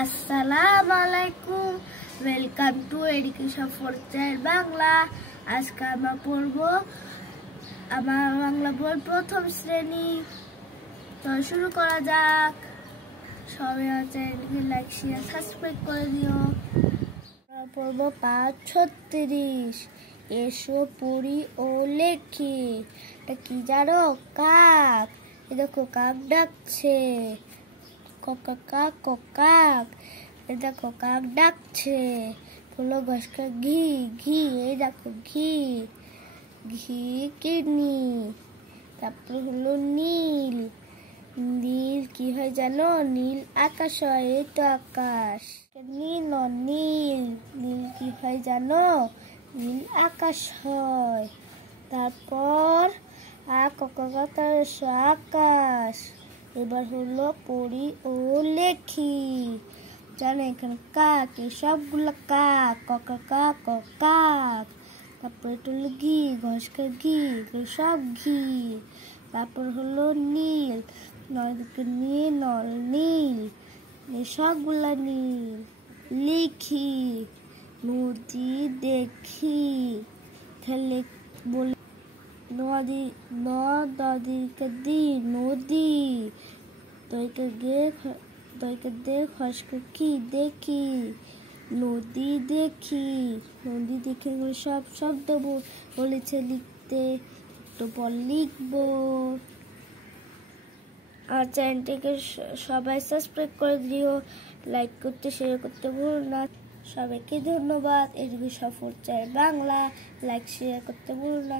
আসসালামু আলাইকুম, welcome to education for child Bangla. আজকে আমরা পড়ব আমার বাংলা বই প্রথম শ্রেণী। তো শুরু করা যাক। সবাই চ্যানেলকে লাইক শেয়ার সাবস্ক্রাইব করে দিও। আমরা পড়ব পাঠ 36, এসো পড়ি ও লেখি। এটা কি জানো? কাক। এই দেখো কাক ডাকছে, কাক। এই দেখো কাক ডাকছে। হলো ঘাসকা ঘি ঘি, এই দেখো ঘি ঘি কিনি। তারপর হলো নীল, নীল কি হয় জানো? নীল আকাশ হয়, এই তো আকাশ। নীল নীল, নীল কি হয় জানো? নীল আকাশ হয়। তারপর আকাশ। এবার হলো পড়ি ও লেখি। জানো এখানে কাক, এই সবগুলো কাক, কাক। তারপর এটা হলো ঘি, ঘষকা ঘি, সব ঘি। তারপর হলো নীল, নীল, সবগুলা নীল। লিখি, নদী দেখি। তাহলে বলি নদী, নদী। খসকা কি দেখি, নদী দেখি। নদী দেখে সব শব্দ বলেছে লিখতে, তো বল লিখবো। আর চ্যানেলটিকে সবাই সাবস্ক্রাইব করে দিও, লাইক করতে শেয়ার করতে ভুলো না। সবাইকে ধন্যবাদ। এদিকে সফর চাই বাংলা, লাইক শেয়ার করতে ভুলো না।